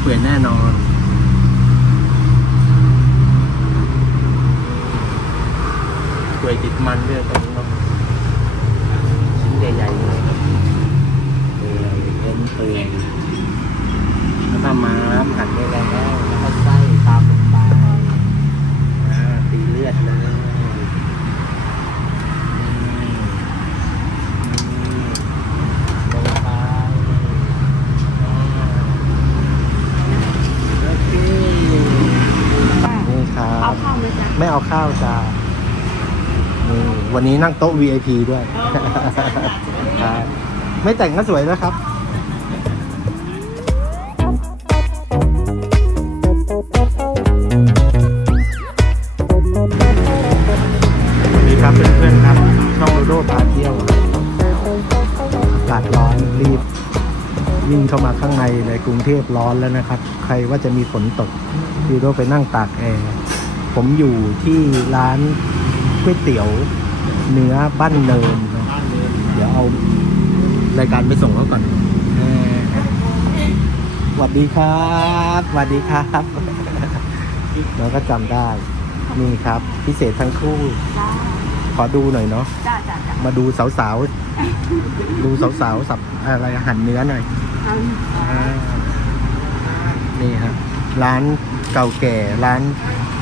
เปื่อยแน่นอน เปื่อยติดมันด้วยตรงนี้เนาะชิ้นใหญ่ๆเลยครับเปื่อยเอ็นเปื่อยแล้วก็ม้ามหั่นได้แล้วแล้วก็ไส้ตามลงไปตีเลือดเลยอืมอืมลงไปอ่าโอเคนี่ ครัเอาบเข้าเลยจ้ะไม่เอาข้าวจ้านี่วันนี้นั่งโต๊ะ VIP ด้วยครับไม่แต่งก็สวยแล้วครับ สวัสดีครับเพื่อนๆครับ ช่องโดโดพาเที่ยวอากาศร้อนรีบวิ่งเข้ามาข้างในในกรุงเทพร้อนแล้วนะครับ ใครว่าจะมีฝนตกยูโดไปนั่งตากแอร์ ผมอยู่ที่ร้านก๋วยเตี๋ยวเนื้อบ้านเนินนะเดี๋ยวเอารายการไปส่งเขาก่อนเออสวัสดีครับสวัสดีครับเราก็จำได้ นี่ครับ พิเศษทั้งคู่จ้าขอดูหน่อยเนาะจ้าจ้าจ้ามาดูสาวๆ ดูสาวๆสับอะไรหั่นเนื้อหน่อยเอาอ่านี่ครับร้านเก่าแก่ร้าน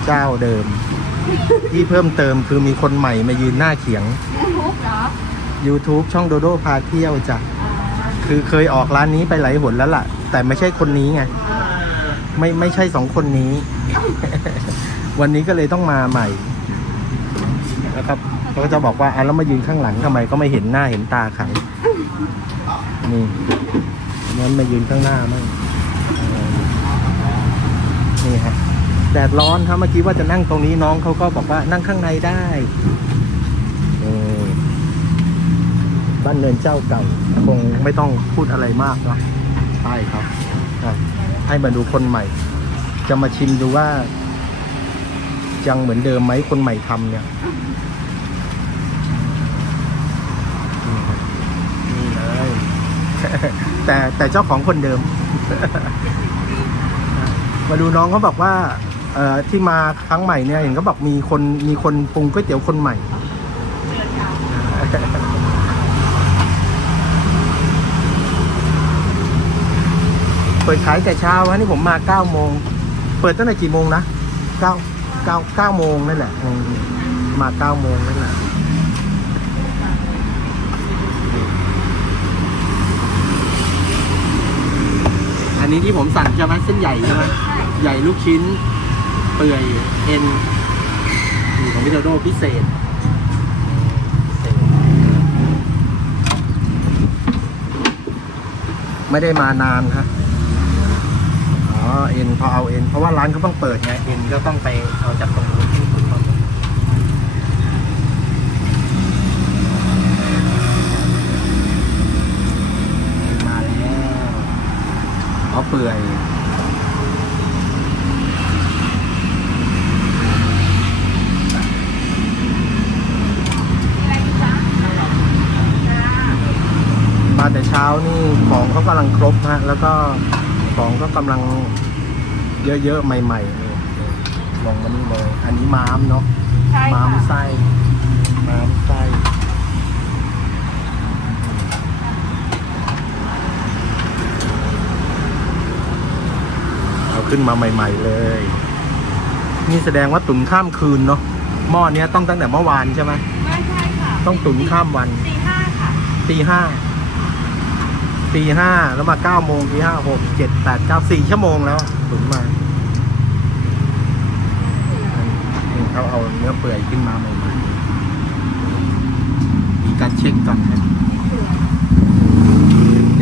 เจ้าเดิม ที่เพิ่มเติมคือมีคนใหม่มายืนหน้าเขียงทุกเหรอ YouTube ช่องโดโดพาเที่ยวจ้ะคือเคยออกร้านนี้ไปหลายหนแล้วล่ะ แต่ไม่ใช่คนนี้ไงไม่ไม่ใช่สองคนนี้ วันนี้ก็เลยต้องมาใหม่แล้วครับเขาก็จะบอกว่าอะแล้วมายืนข้างหลังทำไมก็ไม่เห็นหน้าเห็นตาใครนี่งั้นมายืนข้างหน้ามั่งเออนี่ฮะ แดดร้อนครับเมื่อกี้ว่าจะนั่งตรงนี้น้องเขาก็บอกว่านั่งข้างในได้บ้านเนินเจ้าเก่าคงไม่ต้องพูดอะไรมากเนาะใช่ครับให้มาดูคนใหม่ จะมาชิมดูว่ายังเหมือนเดิมไหมคนใหม่ทำเนี่ยนี่เลยแต่แต่เจ้าของคนเดิม มาดูน้องเขาบอกว่า ที่มาครั้งใหม่เนี่ยเห็นเขาบอกมีคนมีคนปรุงก๋วยเตี๋ยวคนใหม่เปิดขายแต่เช้าฮะนี่ผมมาเก้าโมง เปิดตั้งแต่กี่โมงนะเก้าเก้าเก้าโมงนั่นแหละ มาเก้าโมงนั่นแหละอันนี้ที่ผมสั่งใช่ไหมเส้นใหญ่ใช่ไหมใหญ่ลูกชิ้น เปื่อยเอ็นนี่ของพิโดโดพิเศษไม่ได้มานานฮะ อ๋อ เอ็นพอเอาเอ็น เพราะว่าร้านเขาต้องเปิดไง เอ็นก็ต้องไปเอาจากตรงนู้นมาแล้วอ๋อเปื่อย อะไรจ้า มาแต่ เช้านี่ของเขากำลังครบฮะแล้วก็ของก็กำลังเยอะๆ ใหม่ๆนี่ลงมานี่เลย อันนี้ม้ามเนาะใช่ม้ามค่ะไส้ม้ามไส้เอาขึ้นมาใหม่ ๆเลย นี่แสดงว่าตุ๋นข้ามคืนเนาะหม้อเนี้ยต้องตั้งแต่เมื่อวานใช่ไหมไม่ใช่ค่ะต้องตุ๋นข้ามวันสี่ห้าค่ะตีห้า ตีห้าแล้วมาเก้าโมงตีห้าหกเจ็ดแปดเก้าสี่ชั่วโมงแล้วถึงมานี่เขาเอาเนื้อเปื่อยขึ้นมาใหม่ๆมีการเช็คก่อนนะ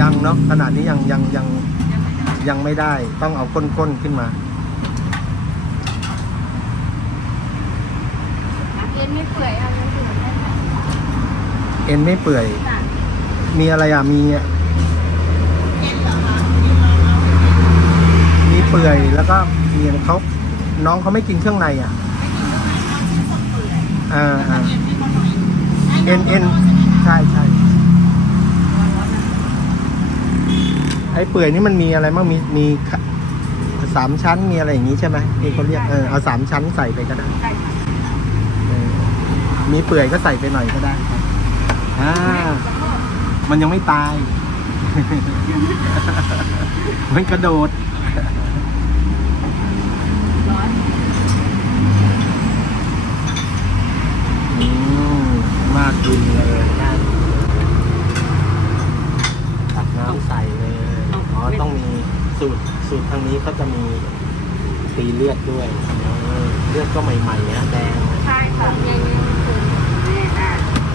ยังเนาะขนาดนี้ยังยังยังยังไม่ได้ต้องเอาก้นๆขึ้นมาเอ็นไม่เปื่อยอะไรถึงได้ไหมเอ็นไม่เปื่อยจ้ะมีอะไรอะมี เปื่อยแล้วก็มีเขาน้องเขาไม่กินเครื่องในอะอ่าอ่าเอ็นเอ็นใช่ใช่ไอ้เปื่อยนี่มันมีอะไรบ้างมีมีขสามชั้นมีอะไรอย่างนี้ใช่ไหมที่เขาเรียกเออเอาสามชั้นใส่ไปก็ได้ใช่ค่ะเออมีเปื่อยก็ใส่ไปหน่อยก็ได้ครับอ่าสะโพกมันยังไม่ตาย มันกระโดด ร้อน อื มากกินเลยตักน้ำใส่เลยอ๋อต้องมีสูตรสูตรทางนี้เขาจะมีตีเลือดด้วยเลือดก็ใหม่ๆนะแดงใช่ค่ะยังไม่ถึงนี่อะ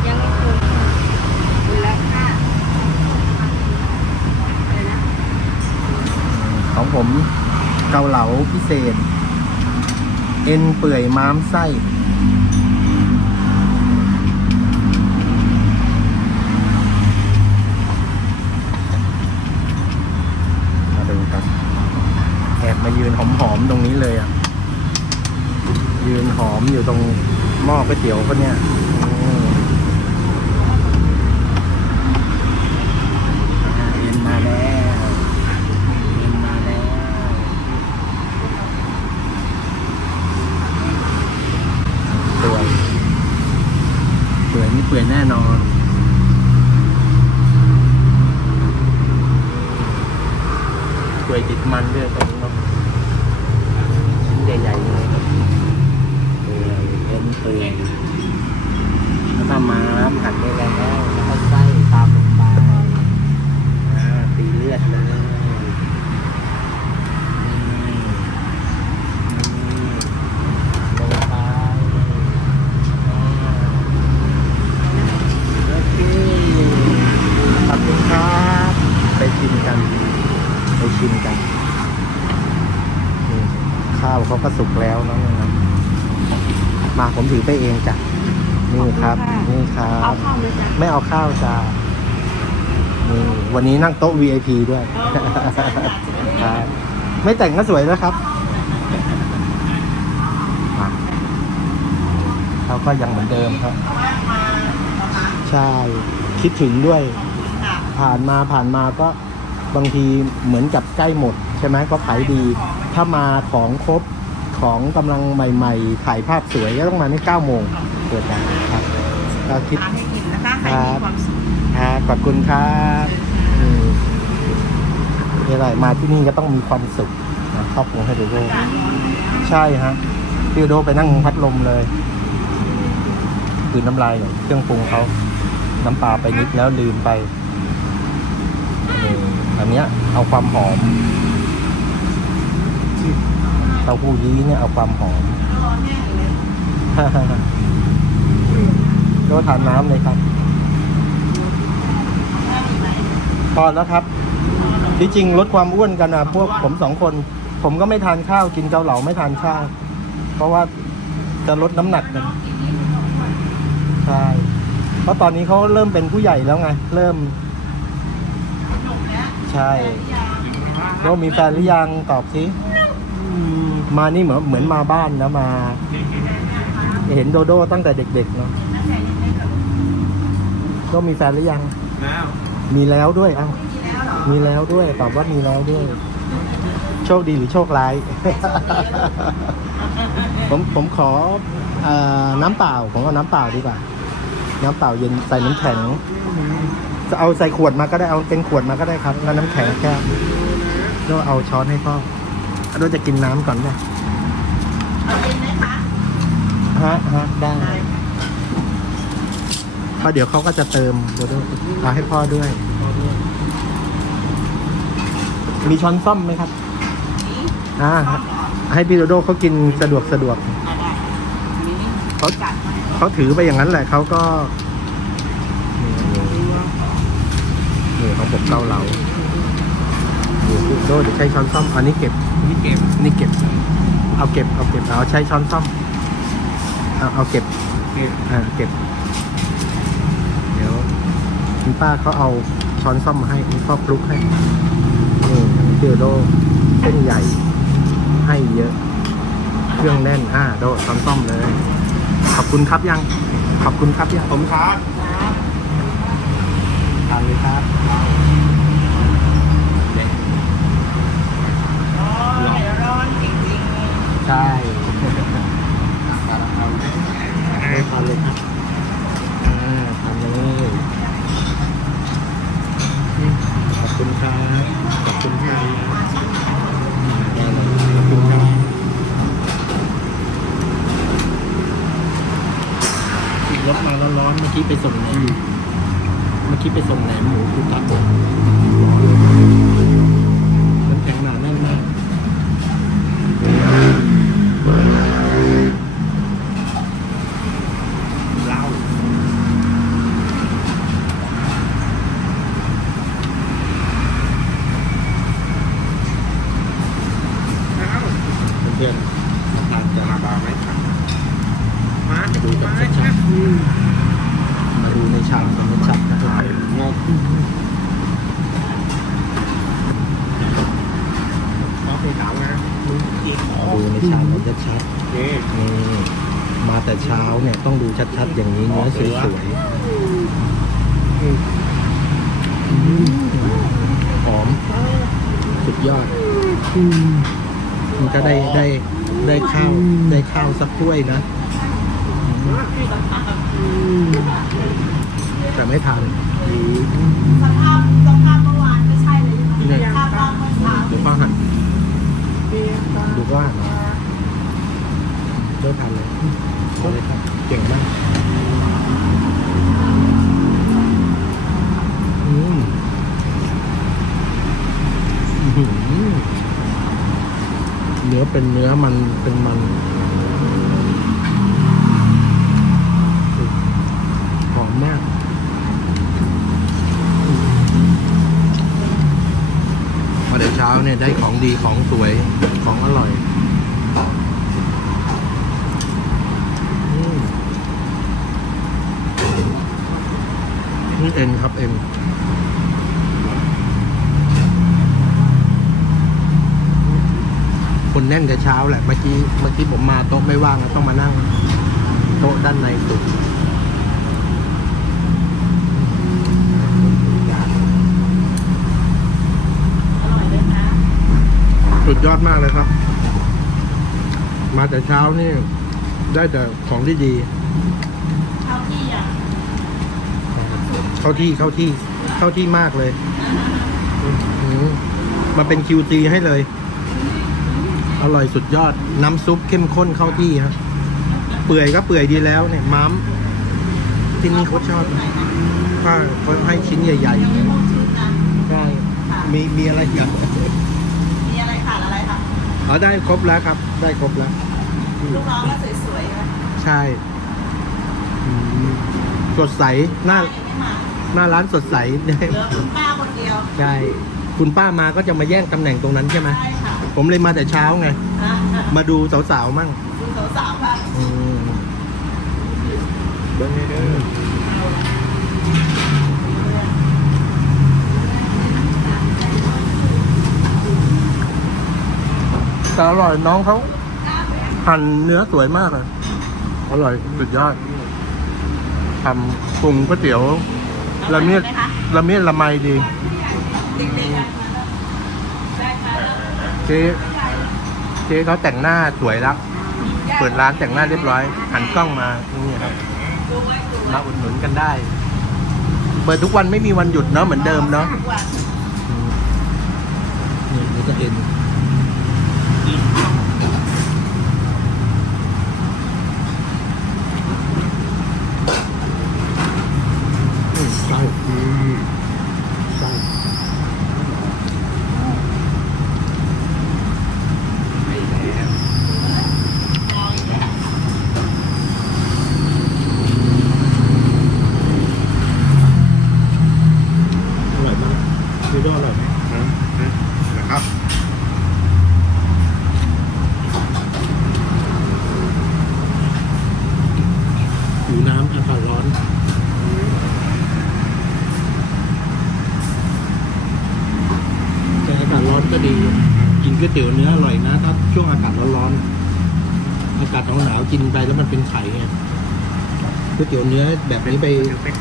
ยังไม่ถึงมูลค่าอะไรนะของผมเกาเหลาพิเศษ เอ็นเปื่อยม้ามไส้ มาดูครับแอบมายื นหอมๆตรงนี้เลยอะยืนหอมอยู่ตรงหม้อก๋วยเตี๋ยวเขาเนี่ยอืมอ่าเอ็นมาแล้วเอ็นมาแล้วเปื่อยเปื่อยนี่เปื่อยแน่นอน เปื่อยติดมันด้วยตรงนี้เนาะชิ้นใหญ่ๆเลยครับเปื่อยเป็นเปื่อยแล้วก็ม้ามหั่นได้แล้วแล้วก็ไส้ตามลงไปอ่าตีเลือดเลยอืมอืมลงไปอ่าโอเคขอบคุณครับไปชิมกัน ไปชิมกันนี่ข้าว เขาก็สุกแล้วนะนะมาผมถือไปเองจ้ะนี่ครับ นี่ครัเอาบเข้าเลยจ้ะไม่เอาข้าวจ้านี่วันนี้นั่งโต๊ะ VIP ด้วยครับไม่แต่งก็สวยนะครับมาเขาก็ยังเหมือนเดิมครับ ใช่ คิดถึงด้วย ผ่านมาผ่านมาก็บางทีเหมือนกับใกล้หมด ใช่ไหมก็ขายดี ถ้ามาของครบ ของกำลังใหม่ๆ ถ่ายภาพสวยก็ต้องมาในเก้าโมงเปิดร้านครับก็คิด ทานให้อิ่มนะคะให้มีความสุขครับขอบคุณครับอืมนี่อะไรมาที่นี่ก็ต้องมีความสุขนะครอบครัวให้ดูด้วย ใช่ฮะพี่โดไปนั่งพัดลมเลยคือน้ำลายหน่อยเครื่องปรุงเขาน้ำปลาไปนิดแล้วลืมไปเอออันเนี้ยเอาความหอม เต้าหู้ยี้เนี่ยเอาความหอมก็ทานน้ำเลยครับพอแล้วครับ ที่จริงลดความอ้วนกันนะพวกผมสองคน ผมก็ไม่ทานข้าวกินเกาเหลาไม่ทานข้าว เพราะว่าจะลดน้ำหนักกันใช่เพราะตอนนี้เขาเริ่มเป็นผู้ใหญ่แล้วไง เริ่ม ใช่โดมีแฟนหรือยังตอบสิอื มมานี่เหมือนเหมือนมาบ้านนะมา เห็นโดโดตั้งแต่เด็กๆเนาะโดมีแฟนหรือยัง แล้วมีแล้วด้วยเอ้ามีแล้วด้วยตอบว่ามีแล้วด้วย โชคดีหรือโชคร้าย ผมผมขอเอ่อน้ำเปล่าผมเอาน้ำเปล่าดีกว่า น้ำเปล่าเย็นใส่น้ำแข็ง จะเอาใส่ขวดมาก็ได้เอาเป็นขวดมาก็ได้ครับแล้วน้ำแข็งแก้วแล้วเอาช้อนให้พ่อ เราจะกินน้ำก่อนไหมเอาเย็นไหมคะฮะฮะได้เพราะเดี๋ยวเขาก็จะเติมเดี๋ยวด้วยเอาให้พ่อด้วย มีช้อนซ่อมไหมครับอ่าฮะให้พี่โดโดเขากินสะดวกสะดวกเขาเขาถือไปอย่างนั้นแหละเขาก็นี่นี่ของผมเกาเหลานี่พี่โดเดี๋ยวใช้ช้อนซ่อมอันนี้เก็บนี่ เก็บนี่เก็บ เอาเก็บเอาเก็บเอาใช้ช้อนซ่อมเอาเอาเก็บเก็บอ่าเก็บ เดี๋ยวคุณป้าเขาเอาช้อนซ่อมมาให้คุณพ่อคลุกให้นี่พี่โดเส้นใหญ่ ให้เยอะ เครื่องแน่นอ่าโดช้อนซ่อมเลย ขอบคุณครับยัง ขอบคุณครับยังผมครับทานเลยครับ ใช่ตาเราทำเลยครับทำเลยขอบคุณครัขอบคุณครัขอบคุณครับรถมาร้อนๆเมื่อกี้ไปส่งไหนเมื่อกี้ไปส่งไหนหมูคุณตาผม ได้ข้าวได้ข้าวสักถ้วยนะ แต่ไม่ทานสภาพสภาพเมื่อวานไม่ใช่เลยเนี่ยสภาพเมื่อเช้าดูก็หันดูก็หันเลิกทานเลยเอาเลยครับเก่งมากอืมอื้อหือ เนื้อเป็นเนื้อมันเป็นมันหอมมากมาแต่เช้าเนี่ยได้ของดีของสวยของอร่อยนี่เอ็นครับเอ็น คนแน่นแต่เช้าแหละ เมื่อกี้ เมื่อกี้ผมมาโต๊ะไม่ว่างต้องมานั่ง โต๊ะด้านในสุดอร่อยด้วยนะสุดยอดมากเลยครับ มาแต่เช้านี่ ได้แต่ของที่ดีเท่าที่อะเข้าที่เข้าที่ เข้าที่มากเลยอืมมาเป็น QC ให้เลย อร่อยสุดยอด น้ำซุปเข้มข้นเข้าที่ครับเปื่อยก็เปื่อยดีแล้วเนี่ยม้ามที่นี่เขาชอบถ้าเขาให้ชิ้นใหญ่ยังไม่หมดชุดนะๆใช่มีมีอะไรอีกอะมีอะไรขาดอะไรคะอ๋อได้ครบแล้วครับ ได้ครบแล้วลูกน้องก็สวยๆนะใช่อืมสดใสหน้ายังไม่มาหน้าร้านสดใสเหลือคุณป้าคนเดียว ใช่ คุณป้ามาก็จะมาแย่งตำแหน่งตรงนั้นใช่ไหมใช่ค่ะ ผมเลยมาแต่เช้าไงอะอะมาดูสาวๆมั่งดูสาวๆบ้างอืมเบิ้งให้เด้อแต่อร่อยน้องเขาหั่นเนื้อสวยมากเลยอร่อยสุดยอดทำปรุงก๋วยเตี๋ยวละเมียดละเมียดละไมดี เด็กๆอะได้ค่ะ เจ๊เจ๊เขาแต่งหน้าสวยแล้วเปิดร้านแต่งหน้าเรียบร้อย หันกล้องมานี่ครับ มาอุดหนุนกันได้ เปิดทุกวันไม่มีวันหยุดเนาะเหมือนเดิมเนาะนี่นี่จะเห็นอืมไส้อืมไส้ ไม่แล้ว อร่อยมากดูดอร่อยไหม นะนะนะครับ หิวน้ำอากาศร้อน แต่อากาศร้อนก็ดี กินก๋วยเตี๋ยวเนื้ออร่อยนะถ้าช่วงอากาศร้อนๆอา กาศหนาวๆกินไปแล้วมันเป็นไข่ไงก๋วยเตี๋ยวเนื้อแบบนี้ไป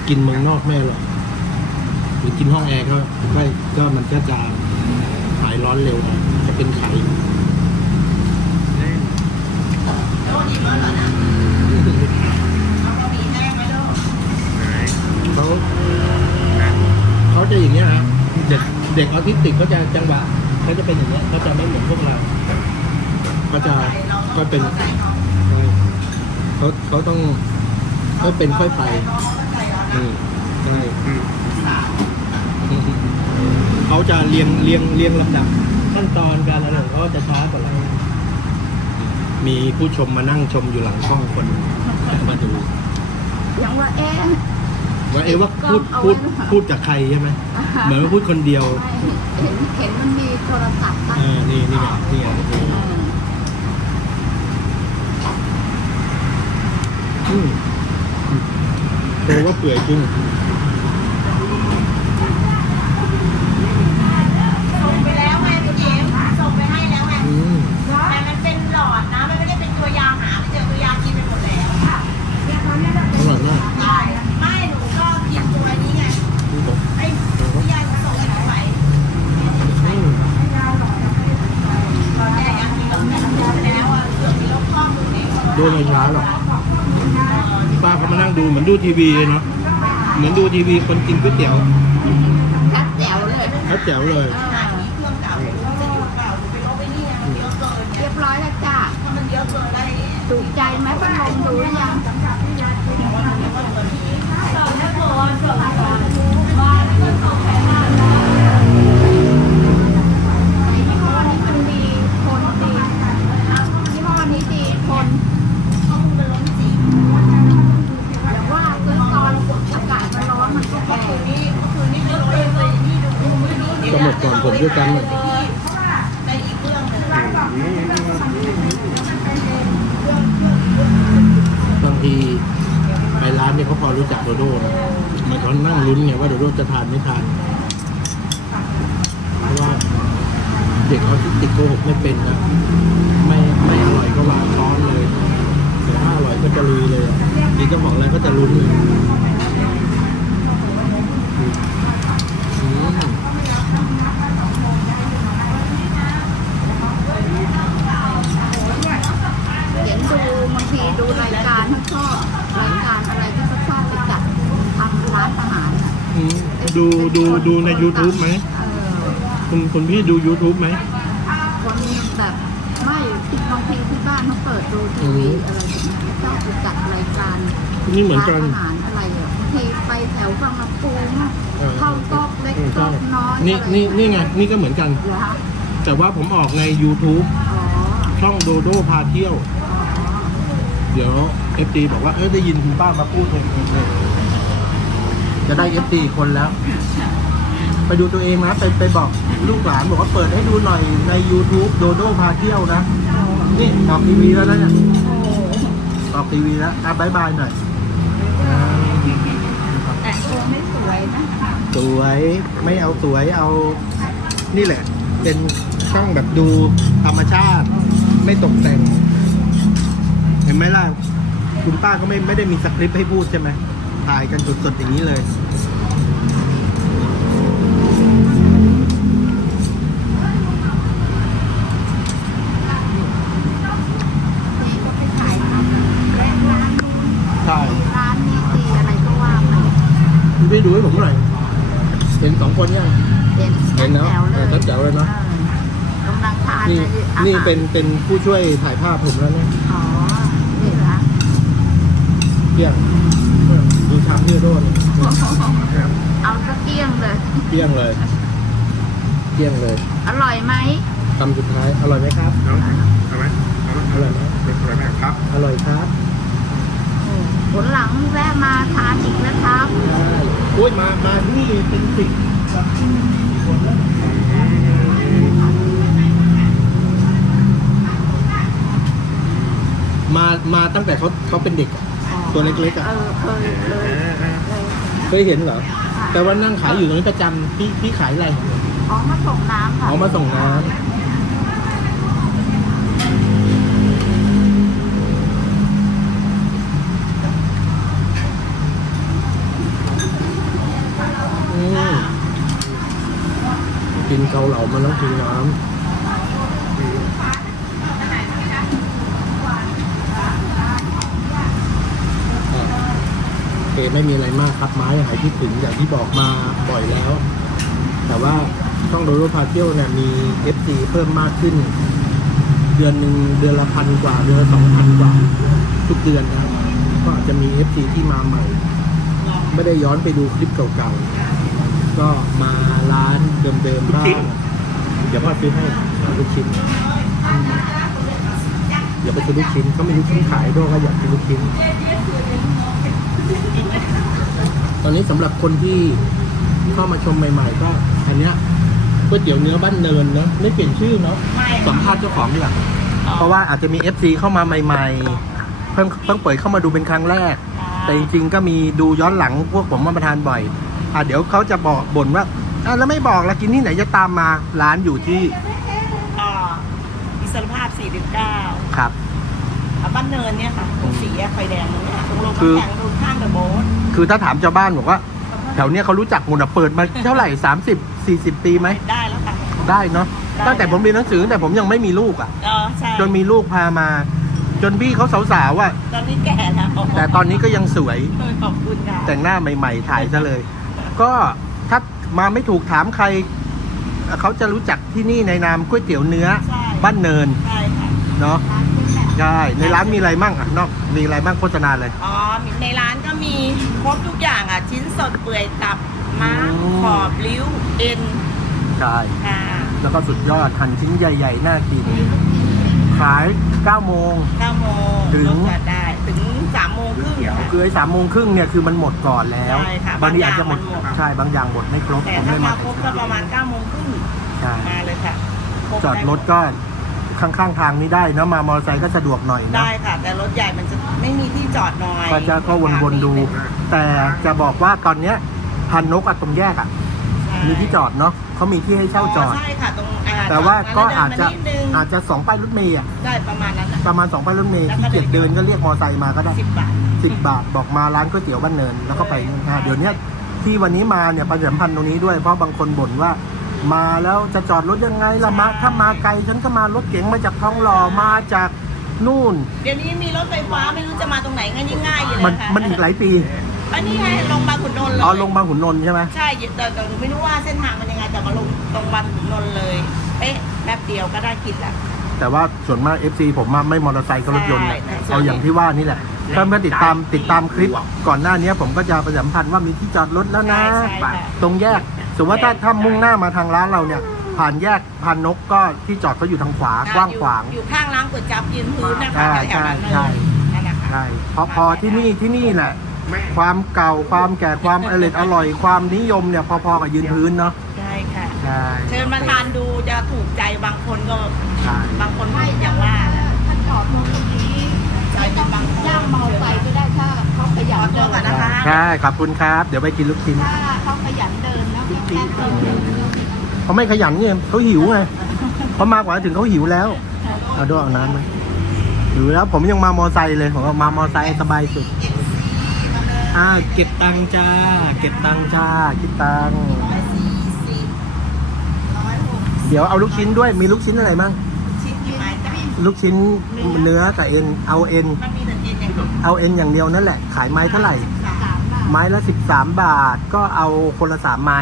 กินเมืองนอกแม่หรอกหรือกินห้องแอร์ก็ก็ก็มันก็จะหายร้อนเร็วนะจะเป็นไข่โต๊ะนี้เมื่อไหร่นะเอาบะหมี่แห้งไหมลูกไหนเขาเขาจะอย่างเงี้ยฮะเด็กเด็กออทิสติกก็จะจังหวะเขาจะเป็นอย่างเงี้ยเขาจะไม่เหมือนพวกเราเขาจะก็เป็นใจน้อง เขาเขาต้องค่อยเป็นค่อยไปใจน้องเข้าใจเรานี่ใช่เขาจะเรียงเรียงเรียงลำดับขั้นตอนการอะไรของเขาจะช้ากว่าเรามีผู้ชมมานั่งชมอยู่หลังกล้องคนหนึ่งมาดูยังว่าเอ๊ะว่าเอ๊ะว่าพูดเอาไว้พูดหรือเปล่าพูดกับใครใช่ไหมเหมือนว่าพูดคนเดียวไม่เห็นเห็นมันมีโทรศัพท์ตั้งอ่านี่นี่ไงนี่ไงนี่ อืม โตว่าเปื่อยจริงส่งไปแล้วไงคุณเอ๋ส่งไปให้แล้วไง อืม แต่มันเป็นหลอดนะ มันไม่ได้เป็นตัวยาหาไม่เจอตัวยากินไปหมดแล้วค่ะ อร่อยมาก ใช่ไม่หนูก็กินตัวนี้ไง นี่ผม ไอ้ที่ยายส่งให้หนูไป อืม ตอนแรกอะมีลมแล้วอะเกือบมีลมข้อมือเอง โดนไม่ช้าหรอกป้าเขามานั่ง ดูเหมือนดูทีวีเลยเนาะเหมือนดูทีวีคนกินก๋วยเตี๋ยวชัดแจ๋วเลยเขาแจ๋วเลยหาที่เครื่องเก่าจะอยู่เปล่าหนูไปลบไปนี่ไงมันเยอะเกินเรียบร้อยแล้วจ้าถ้ามันเยอะเกินได้ถูกใจไหมพัดลมดูหรือยัง ดก่อนผมด้วยกันน่ะ ในอีกเครื่องหนึ่ง บางทีไปร้านเนี่ยเขาพอรู้จักโดโด้นะมันเขานั่งลุ้นไงว่าโดโด้จะทานไม่ทาน เพราะว่าเด็กเขาที่ติดโกหกไม่เป็นนะ ไม่ไม่อร่อยก็วางช้อนเลยแต่ถ้าอร่อยก็จะลุยเลยนี่จะบอกอะไรก็จะลุ้นเลยอืม เห็นดูบางทีดูรายการเขาชอบรายการอะไรที่เขาชอบไปจัดทำร้านอาหารน่ะ อืมดู ดูดูใน YouTube ไหมเออคุณคุณพี่ดู YouTube ไหมคนแบบไม่ที่บางทีที่บ้านเขาเปิดดูทีวีอะไรแบบนี้ชอบไปจัดรายการนี่เหมือนกันร้านอาหารอะไรอะบางทีไปแถวบางลำพูน่ะเออเข้าต๊อกเล็กต๊อกน้อยนี่อะไรนี่นี่ไงนี่ก็เหมือนกันเหรอคะแต่ว่าผมออกใน YouTube อ๋อช่องโดโดพาเที่ยว เดี๋ยวเอฟซีบอกว่าเออได้ยินคุณป้ามาพูดเลยจะได้เอฟซีคนแล้ว ไปดูตัวเองนะไปไปบอกลูกหลานบอกว่าเปิดให้ดูหน่อยใน YouTube โดโดพาเที่ยวนะ นี่ออกทีวีแล้วนะเนี่ยโอ้ออกทีวีแล้วอะบายบายหน่อยอ่าแต่งตัวไม่สวยนะสวยไม่เอาสวยเอา นี่แหละ เป็นช่องแบบดูธรรมชาติ ไม่ตกแต่ง เห็นไหมล่ะ คุณป้าก็ไม่ไม่ได้มีสคริปต์ให้พูดใช่ไหมถ่ายกันสดๆอย่างนี้เลย นี่ก็ไปขายทำแรกร้าน ใช่ ร้านนี้ดีอะไรก็ว่าไป คุณพี่ดูให้ผมหน่อย เห็นสองคนยัง เห็น เห็นแล้ว แถวเลย เออแจ๋วเลยเนอะ ออกำลังทา นนี่เลยอาหารนี่เป็นเป็นผู้ช่วยถ่ายภาพผมแล้วเนี่ยอ๋อนี่เหรอเที่ยงดูชามที่โดนเอาสักเกี้ยงเลยเที่ยงเลยเที่ยงเลย อร่อยไหมคำสุดท้ายอร่อยไหมครับเอาเอาไหมเอาไหมอร่อยไหมเป็นอะไรไหมครับ อร่อยครับผลหลังแวะมาทานอีกนะครับใช่โอ้ยมามาที่นี่เป็นสิบแบบคนแล้ว มามาตั้งแต่เขาเขาเป็นเด็กอะตัวเล็กๆอะเออเคยเลยเลยเคยเห็นเหรอแต่ว่านั่งขายอยู่ตรงนี้ประจำพี่พี่ขายอะไรอ๋อมาส่งน้ำค่ะอ๋อมาส่งน้ำอืมกินเกาเหลามันต้องกินน้ำอะโอเค ไม่มีอะไรมากครับไม้หายคิดถึงอย่างที่บอกมาบ่อยแล้ว แต่ว่าช่องโดโดพาเที่ยวเนี่ยมี FC เพิ่มมากขึ้น เดือนหนึ่งเดือนละพันกว่า เดือนละสองพันกว่าทุกเดือนนะก็อาจจะมี FC ที่มาใหม่ ไม่ได้ย้อนไปดูคลิปเก่าๆ ก็มาร้านเดิมๆบ้างเดี๋ยวพ่อซื้อให้เอาลูกชิ้นอืมเดี๋ยวไปซื้อลูกชิ้นเขาไมีลูกชิ้นขายด้วยก็อยากกินลูกชิ้น ตอนนี้สำหรับคนที่เข้ามาชมใหม่ ๆ ก็อันเนี้ยก๋วยเตี๋ยวเนื้อบ้านเนินเนาะไม่เปลี่ยนชื่อเนาะไม่สัมภาษณ์เจ้าของดีกว่าเพราะว่าอาจจะมี FC เข้ามาใหม่ ๆ เพิ่งเพิ่งเปิดเข้ามาดูเป็นครั้งแรก แต่จริง ๆ ก็มีดูย้อนหลังพวกผมมาประทานบ่อยอะเดี๋ยวเขาจะบอกบ่นว่าอะแล้วไม่บอกละกินที่ไหนจะตามมาร้านอยู่ที่อ่าอิสรภาพ 49 ครับอะ บ้านเนินเนี่ยค่ะตรงสี่แยกไฟแดงตรงเนี้ยตรงโรงคือน้ำแข็งตรงข้างเดอะโบ๊ทคือถ้าถามชาวบ้านบอกว่า แถวเนี้ยเขารู้จักหมดอะเปิดมาเท่าไหร่ 30 40 ปีไหม ได้แล้วค่ะ ได้เนาะได้ ตั้งแต่ผมเรียนหนังสือตั้งแต่ผมยังไม่มีลูกอะ เออใช่จนมีลูกพามา จนพี่เขาสาวๆอะตอนนี้แก่แล้วแต่ตอนนี้ก็ยังสวยขอบคุณค่ะแต่งหน้าใหม่ๆ ถ่ายซะเลย ก็ถ้ามาไม่ถูกถามใคร เขาจะรู้จักที่นี่ในนามก๋วยเตี๋ยวเนื้อ ใช่บ้านเนินใช่ค่ะ เนาะ ใช่ในร้านมีอะไรมั่งอะนอกมีอะไรบ้างโฆษณาเลย อ๋อ ในร้านก็มีครบทุกอย่างอะ ชิ้นสดเปื่อยตับม้ามอืม ขอบริ้วเอ็นใช่ค่ะ แล้วก็สุดยอดหั่นชิ้นใหญ่ๆน่ากิน ขาย9โมง 9โมงถึง รถจอดได้ถึง3โมงครึ่งค่ะ คือไอ้สามโมงครึ่งเนี่ยคือมันหมดก่อนแล้วใช่ค่ะบางทีอาจจะหมดบางอย่างมันหมด ใช่บางอย่างหมดไม่ครบแต่ผมถ้าเลยมามาครบก็ประมาณ9โมงครึ่งใช่มาเลยค่ะคบจอดรถก็ ข้างๆทางนี้ได้นะมามอเตอร์ไซค์ก็สะดวกหน่อยนะได้ค่ะ แต่รถใหญ่มันจะไม่มีที่จอดหน่อยก็จะก็วนๆดู แต่จะบอกว่าตอนเนี้ยพันนกอะตรงแยกอะใช่มีที่จอดเนาะเขามีที่ให้เช่าจอด ใช่ค่ะตรงอ่แต่ว่าก็อาจจะเดินมานิดนึงอาจจะสองป้ายรถเมย์อะได้ประมาณนั้นประมาณสองป้ายรถเมย์แล้วที่ก็เกียจเดิเดินนก็เรียกมอไซค์มาก็ได้สิบบาทสิบบาทบอกมาร้านก๋วยเตี๋ยวบ้านเนินแล้วก็ไปอ่าเดี๋ยวเนี้ยที่วันนี้มาเนี่ยประชาสัมพันธ์ตรงนี้ด้วยเพราะบางคนบ่นว่า มาแล้วจะจอดรถยังไงละมาถ้ามาไกลฉันก็มารถเก๋งมาจากทองหล่อมาจากนู่น เดี๋ยวนี้มีรถไฟฟ้าไม่รู้จะมาตรงไหนง่ายง่ายๆอยู่เลยมันค่ะมันอีกหลายปีอันนี้ไงลงบางขุนนนท์เลยอ๋อลงบางขุนนนท์ใช่ไหมใช่แต่แต่หนูไม่รู้ว่าเส้นทางมันยังไงแต่มาลงตรงบางขุนนนท์เลยเอ๊ะแป๊บเดียวก็ได้กินแล้วแต่ว่าส่วนมาก FC ผมมาไม่มอเตอร์ไซค์ก็รถยนต์แหละใช่ใช่ เอาอย่างที่ว่านี่แหละถ้าเมื่อติดตามติดตามคลิป ก่อนหน้านี้ผมก็จะประชาสัมพันธ์ว่ามีที่จอดรถแล้วนะ ใช่ใช่ตรงแยก สมมติว่าถ้าถ้ามุ่งหน้ามาทางร้านเราเนี่ย ผ่านแยกพานนกก็ที่จอดเขาอยู่ทางขวากว้างขวางอยู่อยู่ข้างร้านก๋วยจั๊บยืนพื้นนะคะอ่าแถวๆนั้นเลยใช่นั่นนะคะใช่พอพอที่นี่ที่นี่แหละ ความเก่าความแก่ความอร่อยอร่อยความนิยมเนี่ยพอๆกับยืนพื้นเนาะใช่ค่ะ ใช่เชิญมาทานดูจะถูกใจบางคนก็ใช่บางคนก็อย่างว่าแหละถ้าจอดรถตรงนี้ไม่ต้องย่างเมาไปก็ได้ถ้าเขาขยันเดินขอตัวก่อนนะคะ ใช่ขอบคุณครับ เดี๋ยวไปกินลูกชิ้น ถ้าเขาขยันเดินนะแค่ เดินเขาไม่ขยันเนี่ยเขาหิวไงเขามากกว่าถึงเขาหิวแล้วเอาด้วยเอาน้ำไหมหิวแล้วผมยังมามอไซค์เลยผมว่ามามอไซค์สบายสุดอ่าเก็บตังค์จ้า เก็บตังค์จ้าคิดตังค์เดี๋ยวเอาลูกชิ้นด้วยมีลูกชิ้นอะไรบ้างชิ้นกี่ไม้จ้ะลูกชิ้นเนื้อกับเอ็นเอาเอ็นมันมีแต่เอ็นอย่างเดียวเอาเอ็นอย่างเดียวนั่นแหละ ขายไม้เท่าไหร่สามบาท ไม้ละ 13 บาท ก็เอาคนละสามไม้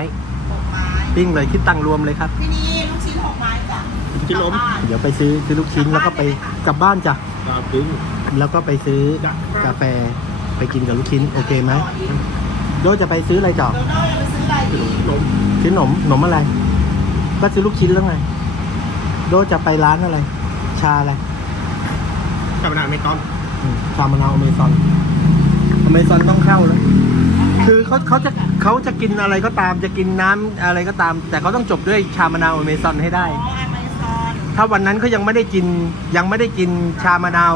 หกไม้ปิ้งเลยคิดตังค์รวมเลยครับ ที่นี่ลูกชิ้นหกไม้จ้ะชิ้นล้ม กลับบ้านเดี๋ยวไปซื้อซื้อลูกชิ้นแล้วก็ไปกลับบ้านจ้ะ ตาปิ้งแล้วก็ไปซื้อกาแฟไปกินกับลูกชิ้น โอเคไหมโดยจะไปซื้ออะไรจ่อโดนัลด์จะไปซื้ออะไรดีซื้อขนมขนมอะไร ก็ซื้อลูกชิ้นแล้วไง โดยจะไปร้านอะไร ชาอะไร ธรรมดาไม่ต้องอืมชามะนาวอเมซอน อเมซอนต้องเข้าแล้วคือเขาเขาจะเขาจะกินอะไรก็ตามจะกินน้ำอะไรก็ตาม แต่เขาต้องจบด้วยชามะนาวอเมซอนให้ได้ อ๋ออเมซอนถ้าวันนั้นเขายังไม่ได้กินยังไม่ได้กินชามะนาว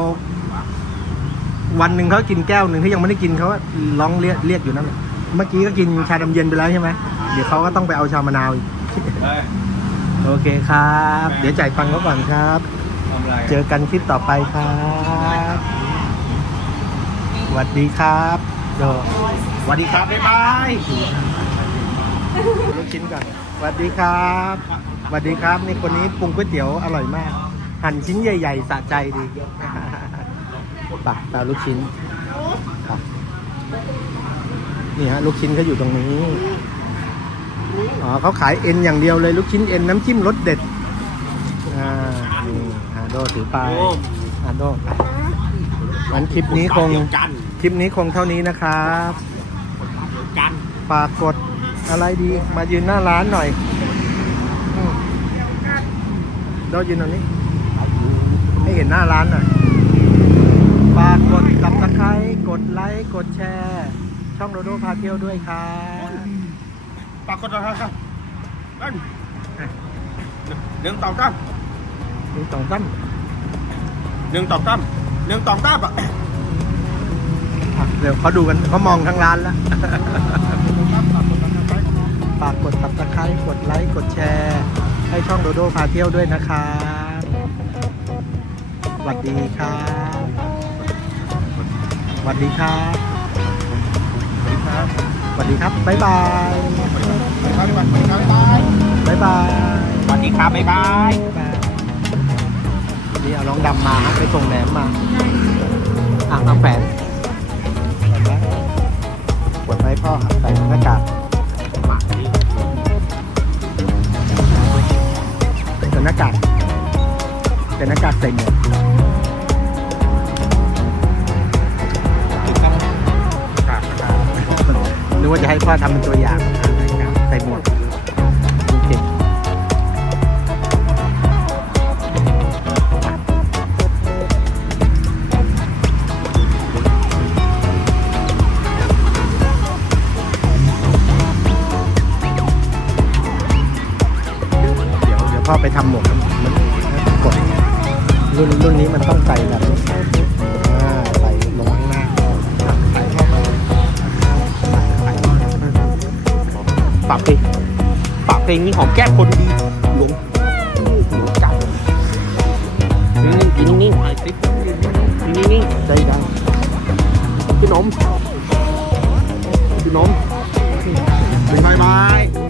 วันหนึ่งเขากินแก้วหนึ่งเขายังไม่ได้กินเขาก็ร้องเรียกเรียกอยู่นั่นแหละเมื่อกี้ก็กินชาดำเย็นไปแล้วใช่ไหมเดี๋ยวเขาก็ต้องไปเอาชามะนาวอีกโอเคครับ เดี๋ยวจ่ายฟังเขาก่อนครับ ทำไร เจอกันคลิปต่อไปครับส วัสดีครับโยสวัสดีครับบ๊ายบายลูกชิ้นก่อนสวัสดีครับสวัสดีครับนี่คนนี้ปรุงก๋วยเตี๋ยวอร่อยมาก หั่นชิ้นใหญ่ ๆ สะใจดีปักตาลูกชิ้นครับนี่ฮะลูกชิ้นเขาอยู่ตรงนี้อ๋อเขาขายเอ็นอย่างเดียวเลยลูกชิ้นเอ็นน้ำจิ้มรสเด็ดอ่านี่ฮาโดถือไปฮาโดไป งั้นคลิปนี้คง เดียวกันคลิปนี้คงเท่านี้นะครับสฝากกดอะไรดี มายืนหน้าร้านหน่อยอืมเรายืนตรงนี้ ให้เห็นหน้าร้านหน่อย ฝากกดซับสไครต์กดไลค์ กดแชร์ ช่องโดโดพาเที่ยวด้วยครับปากกดนะครับนั่นหนึ่งต่อตั้มมีสองตั้มหนึ่งต่อตั้ม หนึ่งต่อตั้มอะอะเดี๋ยวเขาดูกันเขามองทั้งร้านแล้วฝากกดซับสไครต์กดไลค์กดแชร์ ให้ช่องโดโดพาเที่ยวด้วยนะครับสวัสดีครับสวัสดีครับสวัสดีครับบ๊ายบายบ๊ายบายบ๊ายบายบ๊ายบายสวัสดีครับบ๊ายบายบ๊ายบาย นี่เอาน้องดำมาฮะไปส่งแหนมมาอะเอาแฝนแฝนไว้กดไว้พ่อครับใส่หน้ากากใส่หน้ากากใส่หน้ากากใส่หมวกนึกว่าจะให้พ่อทำเป็นตัวอย่าง เดี๋ยวเดี๋ยวพ่อไปทำหมวกครับมันกดรุ่นรุ่นนี้มันต้องใส่แบบนี้ใส่ลงข้างหน้าใส่เข้าไปปากเพลงปากเพลงนี้หอมแก้มคนดีหลวงหลวงจับนิ่งๆกินนิ่งๆนิ่งๆใจดังพี่หนมพี่หนมบ๊ายบาย